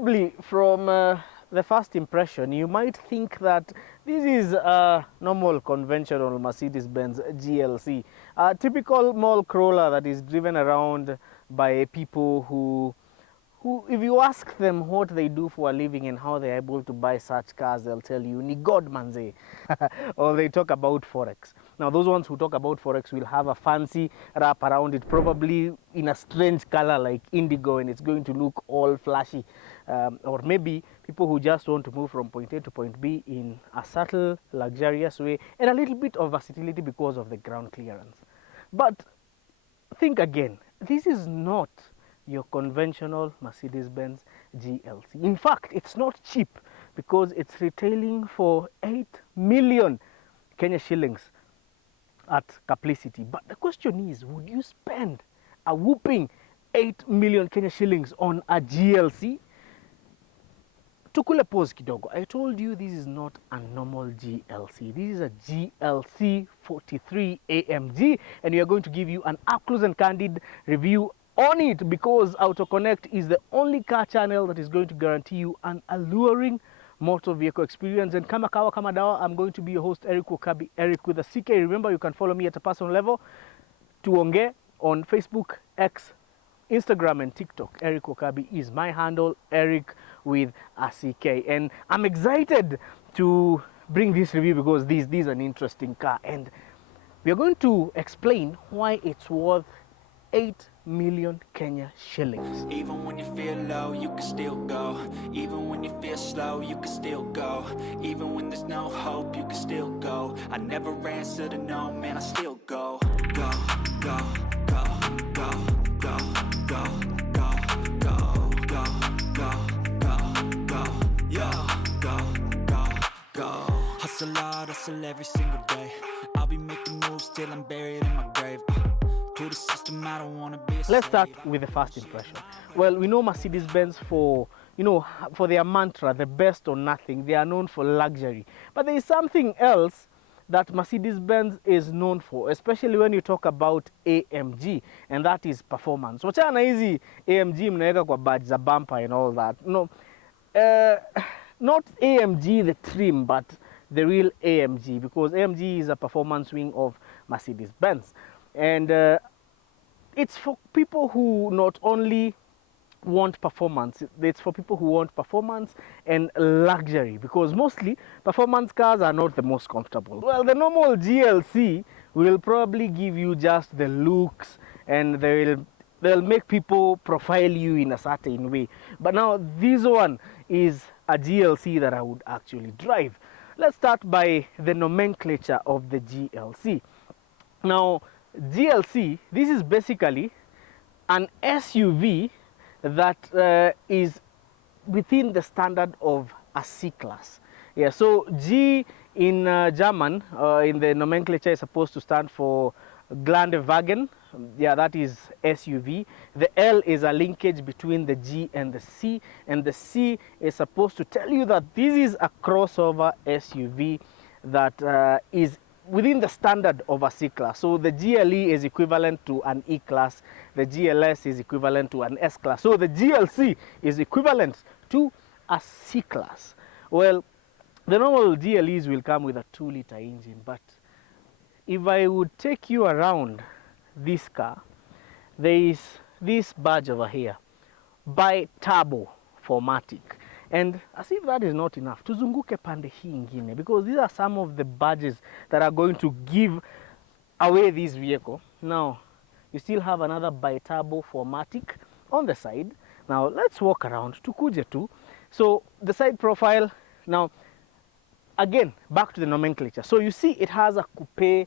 Probably from the first impression, you might think that this is a normal conventional Mercedes Benz GLC, a typical mall crawler that is driven around by people who, if you ask them what they do for a living and how they're able to buy such cars, they'll tell you, ni God manze. Or they talk about Forex. Now, those ones who talk about Forex will have a fancy wrap around it, probably in a strange color like indigo, and it's going to look all flashy. Or maybe people who just want to move from point A to point B in a subtle, luxurious way, and a little bit of versatility because of the ground clearance. But think again, this is not your conventional Mercedes-Benz GLC. In fact, it's not cheap because it's retailing for 8 million Kenya shillings at Carplicity. But the question is, would you spend a whooping 8 million Kenya shillings on a GLC? Tukule pause kidogo. I told you this is not a normal GLC. This is a GLC 43 AMG, and we are going to give you an up-close and candid review on it because AutoConnect is the only car channel that is going to guarantee you an alluring motor vehicle experience. And kama kawa kama dawa, I'm going to be your host, Eric Wakabi, Eric with a CK. Remember, you can follow me at a personal level, Tuonge, on Facebook, X, Instagram and TikTok. Eric Wakabi is my handle, Eric with a CK. And I'm excited to bring this review because this is an interesting car, and we are going to explain why it's worth 8 million Kenya shillings. Even when you feel low, you can still go. Even when you feel slow, you can still go. Even when there's no hope, you can still go. I never answer to no, man, I still go. Go, go, go, go, go, go, go, go, go, go, go, go, yeah, go. Hustle hard, hustle every single day. I'll be making moves till I'm buried in my grave. The system, I don't wanna be. Let's start with the first impression. Well, we know Mercedes-Benz for, for their mantra, the best or nothing. They are known for luxury. But there is something else that Mercedes-Benz is known for, especially when you talk about AMG, and that is performance. Wachana hizi AMG mnaweka kwa badge za bumper and all that. No, not AMG the trim, but the real AMG, because AMG is a performance wing of Mercedes-Benz. And it's for people who not only want performance, it's for people who want performance and luxury, because mostly performance cars are not the most comfortable. Well, the normal GLC will probably give you just the looks, and they'll make people profile you in a certain way. But now this one is a GLC that I would actually drive. Let's start by the nomenclature of the GLC. Now, GLC, this is basically an SUV that is within the standard of a C-Class. Yeah, so G in German, in the nomenclature, is supposed to stand for Geländewagen. Yeah, that is SUV. The L is a linkage between the G and the C, and the C is supposed to tell you that this is a crossover SUV that is within the standard of a C-Class. So the GLE is equivalent to an E-Class, the GLS is equivalent to an S-Class. So the GLC is equivalent to a C-Class. Well, the normal GLEs will come with a 2-liter engine, but if I would take you around this car, there is this badge over here, bi-turbo 4matic. And as if that is not enough, tuzunguke pande hii ingine, because these are some of the badges that are going to give away this vehicle. Now, you still have another bi-turbo 4matic on the side. Now, let's walk around tukuje tu. So, the side profile, now, again, back to the nomenclature. So, you see it has a coupe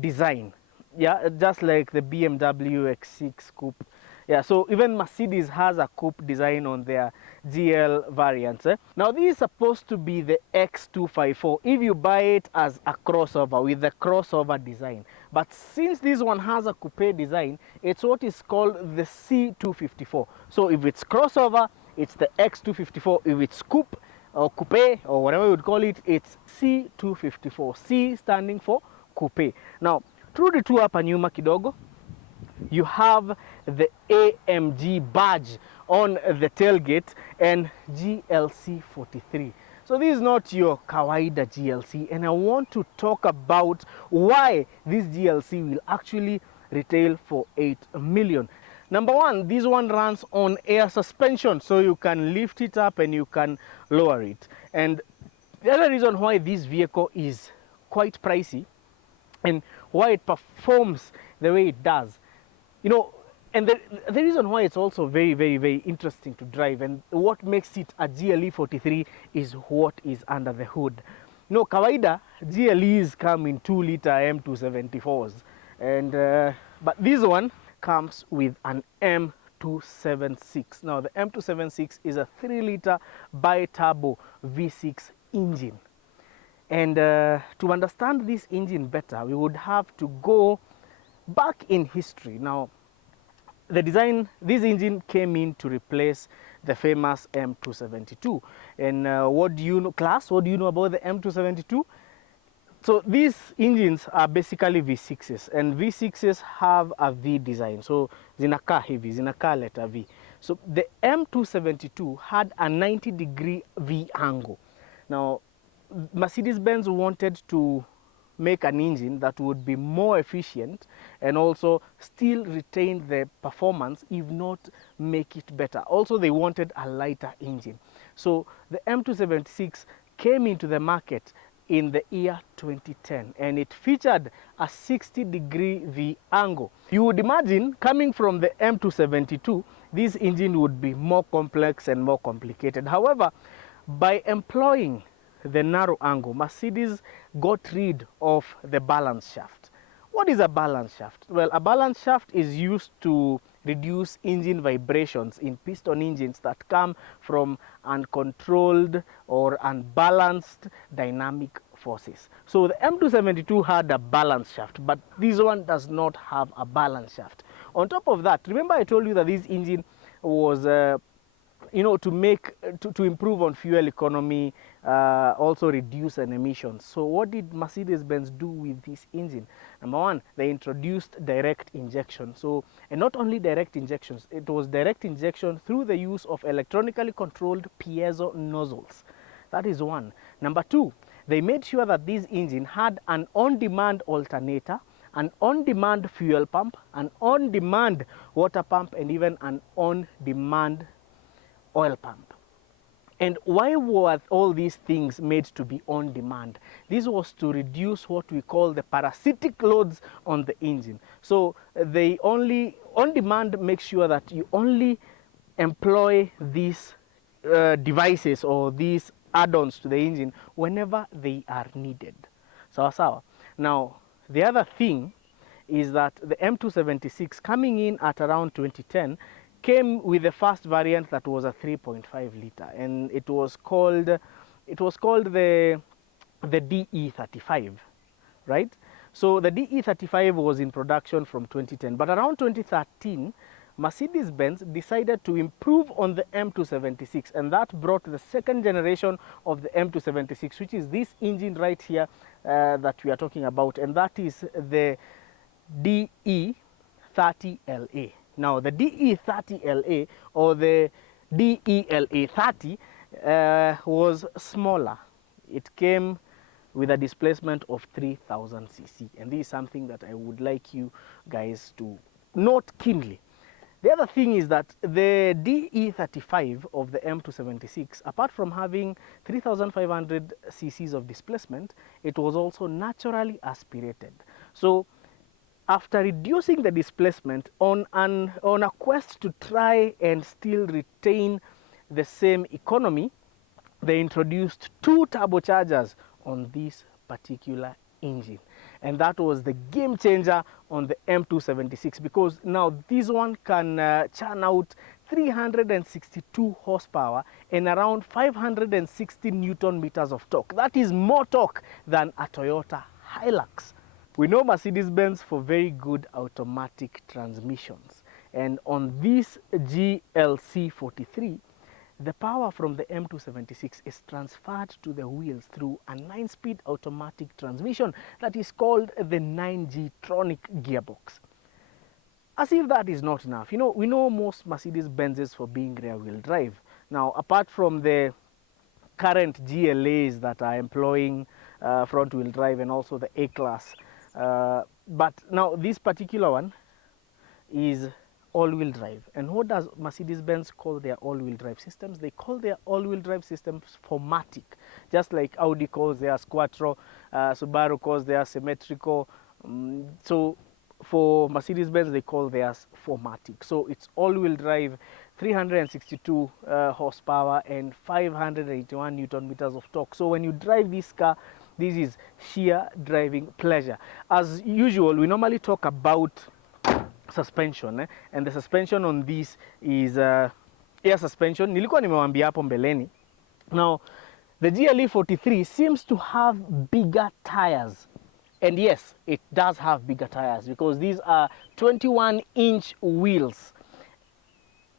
design. Yeah, just like the BMW X6 coupe. Yeah, so even Mercedes has a coupe design on their GL variants. Now this is supposed to be the X254 if you buy it as a crossover with the crossover design. But since this one has a coupe design, it's what is called the C254. So if it's crossover, it's the X254. If it's coupe or coupe or whatever you would call it, it's C254. C standing for coupe. Now, turudi tu hapa nyuma kidogo, you have the AMG badge on the tailgate, and GLC 43. So this is not your kawaida GLC, and I want to talk about why this GLC will actually retail for 8 million. Number one, this one runs on air suspension, so you can lift it up and you can lower it. And the other reason why this vehicle is quite pricey and why it performs the way it does, you know, and the reason why it's also very interesting to drive, and what makes it a GLE 43 is what is under the hood. You know, kawaida GLEs come in 2-liter M274s, and but this one comes with an M276. Now the M276 is a 3-liter bi-turbo V6 engine. And to understand this engine better, we would have to go back in history. Now, the design, this engine came in to replace the famous M272. And what do you know, class? What do you know about the M272? So these engines are basically V6s, and V6s have a V design. So zinakaa hivi, zinakaa letter V. So the M272 had a 90-degree V angle. Now, Mercedes-Benz wanted to make an engine that would be more efficient and also still retain the performance, if not make it better. Also, they wanted a lighter engine. So the M276 came into the market in the year 2010, and it featured a 60-degree V angle. You would imagine, coming from the M272, this engine would be more complex and more complicated. However, by employing the narrow angle, Mercedes got rid of the balance shaft. What is a balance shaft? Well, a balance shaft is used to reduce engine vibrations in piston engines that come from uncontrolled or unbalanced dynamic forces. So the M272 had a balance shaft, but this one does not have a balance shaft. On top of that, remember I told you that this engine was you know, to improve on fuel economy, also reduce an emissions. So what did Mercedes-Benz do with this engine? Number one, they introduced direct injection. So, and not only direct injections, it was direct injection through the use of electronically controlled piezo nozzles. That is one. Number two, they made sure that this engine had an on-demand alternator, an on-demand fuel pump, an on-demand water pump, and even an on-demand oil pump. And why were all these things made to be on demand? This was to reduce what we call the parasitic loads on the engine. So they only, on demand, make sure that you only employ these devices or these add-ons to the engine whenever they are needed. Sawa sawa. Now, the other thing is that the M276, coming in at around 2010, came with the first variant that was a 3.5 liter, and it was called the DE35, right? So the DE35 was in production from 2010, but around 2013, Mercedes-Benz decided to improve on the M276, and that brought the second generation of the M276, which is this engine right here that we are talking about, and that is the DE30LA. Now, the DE30LA or the DELA30 was smaller. It came with a displacement of 3000 cc, and this is something that I would like you guys to note keenly. The other thing is that the DE35 of the M276, apart from having 3500 cc's of displacement, it was also naturally aspirated. So after reducing the displacement on a quest to try and still retain the same economy, they introduced 2 turbochargers on this particular engine, and that was the game changer on the M276, because now this one can churn out 362 horsepower and around 560 newton meters of torque. That is more torque than a Toyota Hilux. We know Mercedes-Benz for very good automatic transmissions, and on this GLC 43, the power from the M276 is transferred to the wheels through a 9-speed automatic transmission that is called the 9G Tronic gearbox. As if that is not enough, we know most Mercedes Benzes for being rear wheel drive. Now, apart from the current GLAs that are employing front wheel drive and also the A class, but now this particular one is all-wheel drive. And what does Mercedes-Benz call their all-wheel drive systems? They call their all-wheel drive systems 4MATIC, just like Audi calls theirs Quattro, Subaru calls theirs symmetrical. So for Mercedes-Benz, they call theirs 4MATIC. So it's all-wheel drive, 362 horsepower and 581 Newton meters of torque. So when you drive this car, this is sheer driving pleasure. As usual, we normally talk about suspension, and the suspension on this is air suspension. Nilikuwa nimewambia hapo mbeleni. Now, the GLE 43 seems to have bigger tires. And yes, it does have bigger tires because these are 21-inch wheels.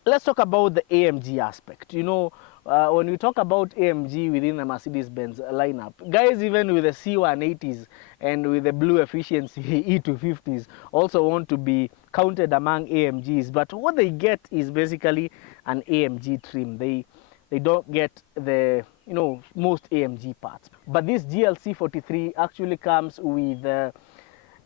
Let's talk about the AMG aspect. When we talk about AMG within the Mercedes-Benz lineup, guys even with the C180s and with the blue efficiency E250s also want to be counted among AMGs, but what they get is basically an AMG trim. They don't get the most AMG parts. But this GLC 43 actually comes with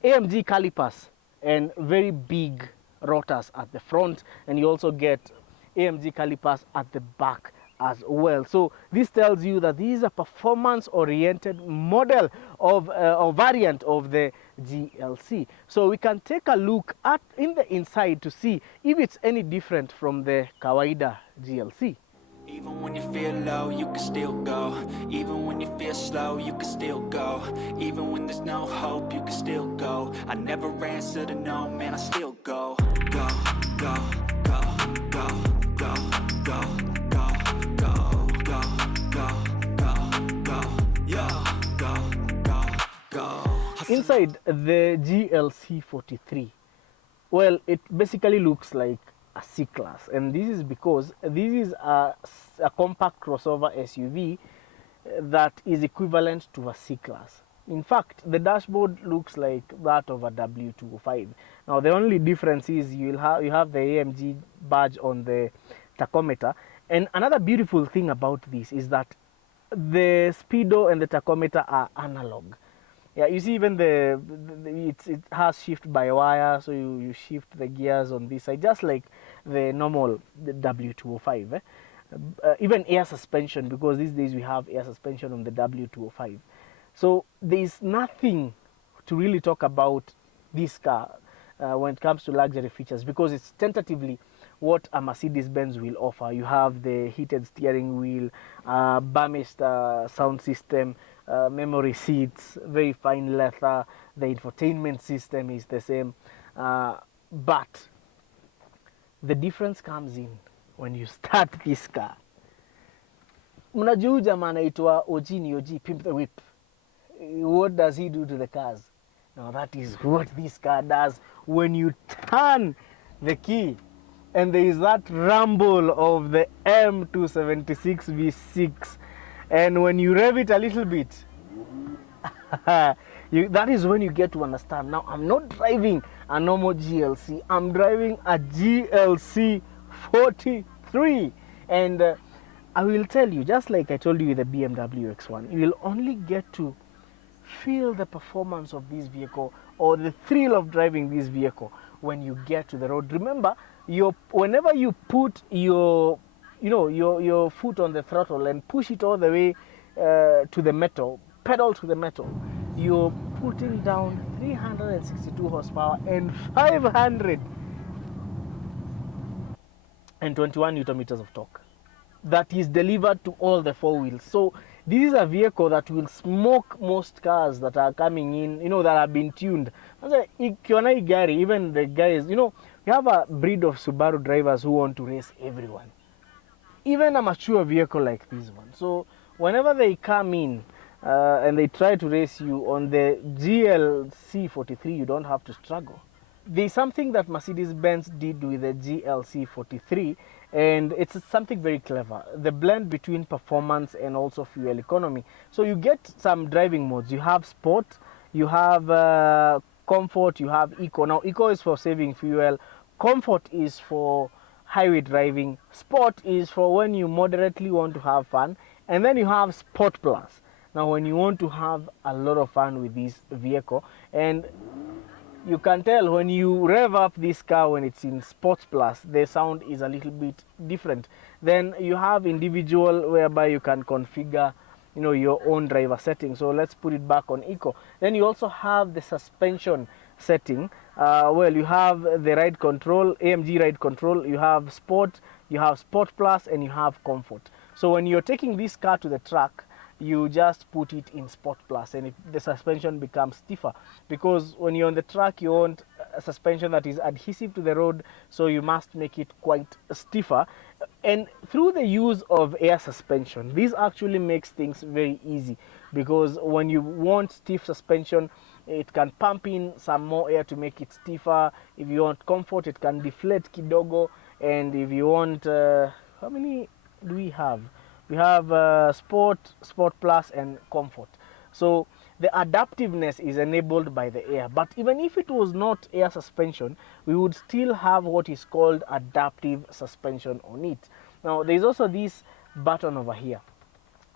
AMG calipers and very big rotors at the front, and you also get AMG calipers at the back as well. So this tells you that this is a performance-oriented model of or variant of the GLC. So we can take a look at in the inside to see if it's any different from the Kawaida GLC. Even when you feel low, you can still go. Even when you feel slow, you can still go. Even when there's no hope, you can still go. I never answer to no, man, I still go. Go, go, go, go, go, go, go, go, go, go, go, go, yeah, go, go, go. Inside the GLC 43, well, it basically looks like a C-Class, and this is because this is a compact crossover SUV that is equivalent to a C-Class. In fact, the dashboard looks like that of a W205. Now, the only difference is you have the AMG badge on the tachometer, and another beautiful thing about this is that the speedo and the tachometer are analog. Yeah, you see even it has shift by wire, so you shift the gears on this side, just like the normal W205. Even air suspension, because these days we have air suspension on the W205. So there is nothing to really talk about this car when it comes to luxury features, because it's tentatively what a Mercedes-Benz will offer. You have the heated steering wheel, burnished sound system, memory seats, very fine leather. The infotainment system is the same, but the difference comes in when you start this car. Mnajua jamaa anaitwa OG, Pimp the Whip. What does he do to the cars? Now that is what this car does when you turn the key, and there is that rumble of the M276 V6, and when you rev it a little bit, that is when you get to understand. Now, I'm not driving a normal GLC, I'm driving a GLC 43, and I will tell you, just like I told you with the BMW X1, you will only get to feel the performance of this vehicle or the thrill of driving this vehicle when you get to the road. Remember, whenever you put your foot on the throttle and push it all the way to the metal, pedal to the metal, you're putting down 362 horsepower and 521 Newton meters of torque that is delivered to all the four wheels. So this is a vehicle that will smoke most cars that are coming in, that have been tuned. Even the guys, we have a breed of Subaru drivers who want to race everyone, even a mature vehicle like this one. So whenever they come in and they try to race you on the GLC 43, you don't have to struggle. There's something that Mercedes-Benz did with the GLC 43, and it's something very clever. The blend between performance and also fuel economy. So you get some driving modes. You have sport, you have comfort, you have eco. Now, eco is for saving fuel. Comfort is for highway driving. Sport is for when you moderately want to have fun. And then you have Sport Plus. Now when you want to have a lot of fun with this vehicle, and you can tell when you rev up this car when it's in Sports Plus, the sound is a little bit different. Then you have individual, whereby you can configure your own driver setting. So let's put it back on eco. Then you also have the suspension setting. Well, you have the ride control, AMG ride control, you have sport, you have Sport Plus, and you have comfort. So when you're taking this car to the track, you just put it in Sport Plus, and the suspension becomes stiffer, because when you're on the track you want a suspension that is adhesive to the road, so you must make it quite stiffer. And through the use of air suspension, this actually makes things very easy, because when you want stiff suspension, it can pump in some more air to make it stiffer. If you want comfort, it can deflate kidogo. And if you want how many do we have? We have Sport Plus, and Comfort. So the adaptiveness is enabled by the air. But even if it was not air suspension, we would still have what is called adaptive suspension on it. Now there is also this button over here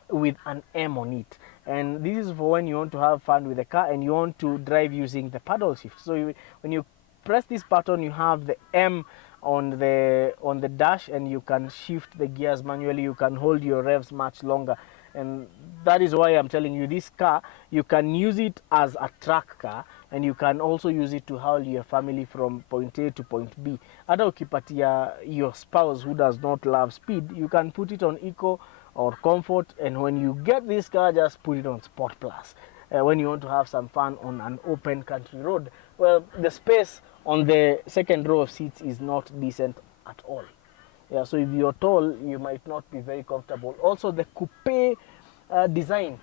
with an M on it, and this is for when you want to have fun with the car and you want to drive using the paddle shift. So when you press this button, you have the M on the dash, and you can shift the gears manually. You can hold your revs much longer, and that is why I'm telling you, this car, you can use it as a track car, and you can also use it to haul your family from point A to point B. Hata ukipatia your spouse who does not love speed, you can put it on eco or comfort, and when you get this car, just put it on Sport Plus. When you want to have some fun on an open country road, well, the space on the second row of seats is not decent at all. Yeah, so if you're tall, you might not be very comfortable. Also, the coupe design.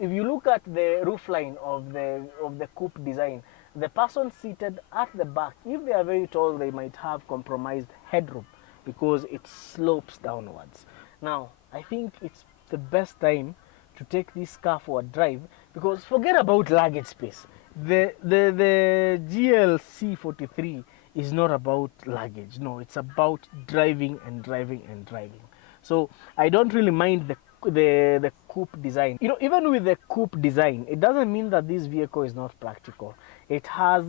If you look at the roofline of the coupe design, the person seated at the back, if they are very tall, they might have compromised headroom, because it slopes downwards. Now, I think it's the best time to take this car for a drive, because forget about luggage space. The GLC 43 is not about luggage. No, it's about driving and driving and driving. So I don't really mind the coupe design. Even with the coupe design, it doesn't mean that this vehicle is not practical. It has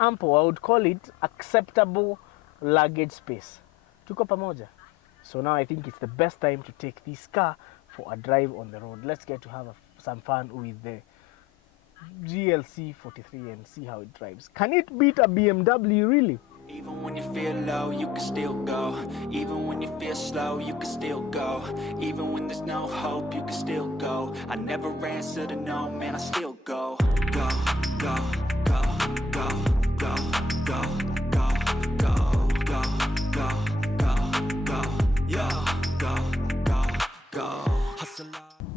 ample, I would call it acceptable luggage space. Tuko pamoja. So now I think it's the best time to take this car for a drive on the road. Let's get to have some fun with the GLC 43 and see how it drives. Can it beat a BMW, really? Even when you feel low, you can still go. Even when you feel slow, you can still go. Even when there's no hope, you can still go. I never answer to no, man, I still go. Go, go, go, go, go, go, go, go, go, go, go, go, go, go, go. Hustle.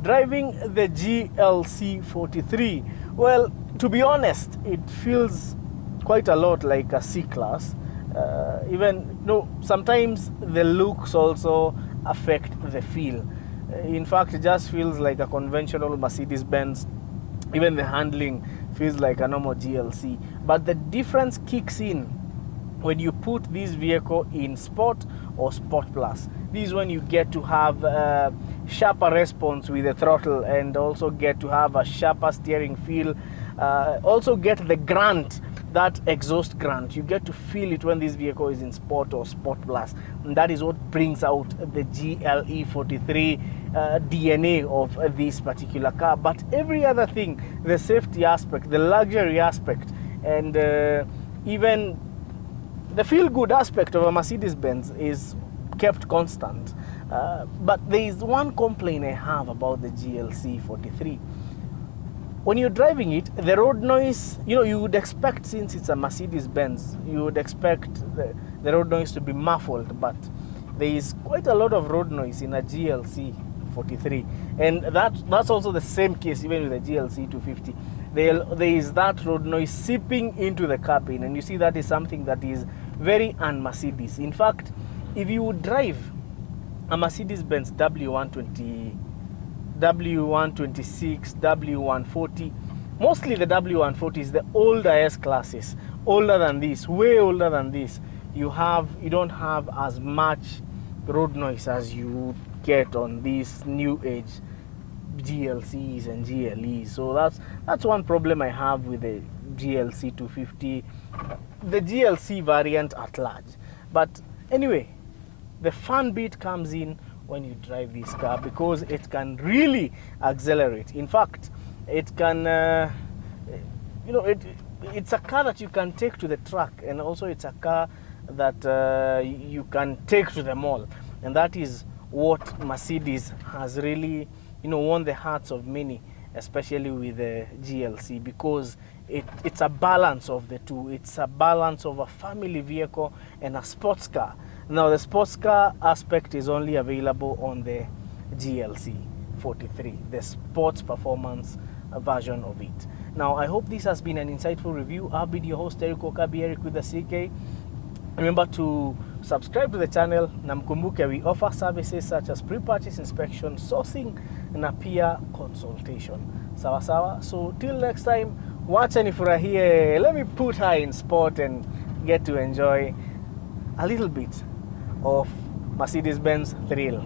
Driving the GLC 43, well, to be honest, it feels quite a lot like a C-Class. Sometimes the looks also affect the feel. In fact, it just feels like a conventional Mercedes Benz. Even the handling feels like a normal GLC. But the difference kicks in when you put this vehicle in Sport or Sport Plus. This is when you get to have sharper response with the throttle, and also get to have a sharper steering feel. Also get the grunt, that exhaust grunt. You get to feel it when this vehicle is in Sport or Sport Plus. And that is what brings out the GLE 43 DNA of this particular car. But every other thing, the safety aspect, the luxury aspect, and even the feel-good aspect of a Mercedes-Benz is kept constant. But there is one complaint I have about the GLC 43. When you're driving it, the road noise, you would expect, since it's a Mercedes-Benz, you would expect the road noise to be muffled, but there is quite a lot of road noise in a GLC 43. And that's also the same case even with the GLC 250. There is that road noise seeping into the cabin, and you see that is something that is very un-Mercedes. In fact, if you would drive a Mercedes-Benz W120, W126, W140, mostly the W140s, the older S classes, older than this, way older than this, you don't have as much road noise as you get on these new age GLCs and GLEs. So that's one problem I have with the GLC 250, the GLC variant at large. But anyway, the fun bit comes in when you drive this car, because it can really accelerate. In fact, it can it's a car that you can take to the track, and also it's a car that you can take to the mall. And that is what Mercedes has really won the hearts of many, especially with the GLC, because it's a balance of the two. It's a balance of a family vehicle and a sports car. Now, the sports car aspect is only available on the GLC 43, the sports performance version of it. Now, I hope this has been an insightful review. I've been your host, Eric Okabi, Eric with the CK. Remember to subscribe to the channel. Na mkumbuke, we offer services such as pre-purchase inspection, sourcing, na pia consultation. Sawa sawa. So till next time, wacha nifurahie. Let me put her in sport and get to enjoy a little bit of Mercedes Benz thrill.